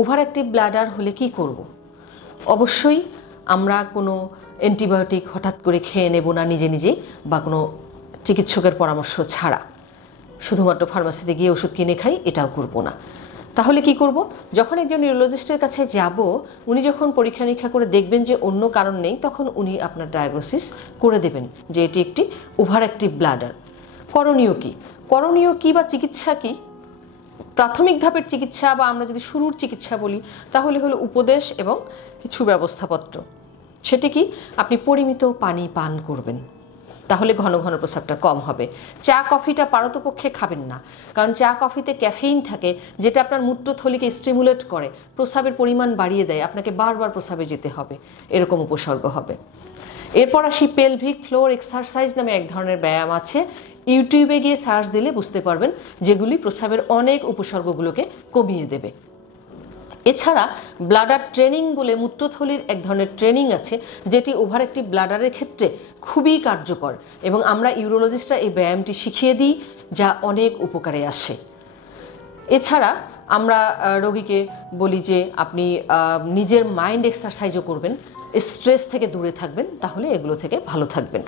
Over active bladder হলে কি করব? অবশ্যই আমরা কোনো অ্যান্টিবায়োটিক হঠাৎ করে খেয়ে নেব না নিজে নিজেই, বা কোনো চিকিৎসকের পরামর্শ ছাড়া শুধুমাত্র ফার্মাসিতে গিয়ে ওষুধ কিনে খাই, এটাও করব না। তাহলে কি করব? যখন একজন নিউরোলজিস্টের কাছে যাব, উনি যখন পরীক্ষা নিরীক্ষা করে দেখবেন যে অন্য কারণ নেই, তখন উনি আপনার ডায়াগনোসিস করে দেবেন যে এটি একটি ওভার অ্যাক্টিভ ব্লাডার। করণীয় কি? করণীয় কি বা চিকিৎসা কি? প্রাথমিক ধাপের চিকিৎসা, বা আমরা যদি শুরুর চিকিৎসা বলি, তাহলে হলো উপদেশ এবং কিছু ব্যবস্থাপত্র। সেটি কি? আপনি পরিমিত পানি পান করবেন, তাহলে ঘন ঘন প্রস্রাবটা কম হবে। চা কফিটা পারতপক্ষে খাবেন না, কারণ চা কফিতে ক্যাফেইন থাকে, যেটা আপনার মূত্রথলিকে স্টিমুলেট করে, প্রস্রাবের পরিমাণ বাড়িয়ে দেয়, আপনাকে বারবার প্রস্রাবে যেতে হবে, এরকম উপসর্গ হবে। এরপর আসি পেলভিক ফ্লোর এক্সারসাইজ নামে এক ধরনের ব্যায়াম আছে, ইউটিউবে গিয়ে সার্চ দিলে বুঝতে পারবেন, যেগুলি প্রস্রাবের অনেক উপসর্গগুলোকে কমিয়ে দেবে। এছাড়া ব্লাডার ট্রেনিং বলে মূত্রথলির এক ধরনের ট্রেনিং আছে, যেটি ওভার অ্যাক্টিভ ব্লাডারের ক্ষেত্রে খুবই কার্যকর, এবং আমরা ইউরোলজিস্টরা এই ব্যায়ামটি শিখিয়ে দিই, যা অনেক উপকারে আসে। এছাড়া আমরা রোগীকে বলি যে আপনি নিজের মাইন্ড এক্সারসাইজও করবেন, স্ট্রেস থেকে দূরে থাকবেন, তাহলে এগুলো থেকে ভালো থাকবেন।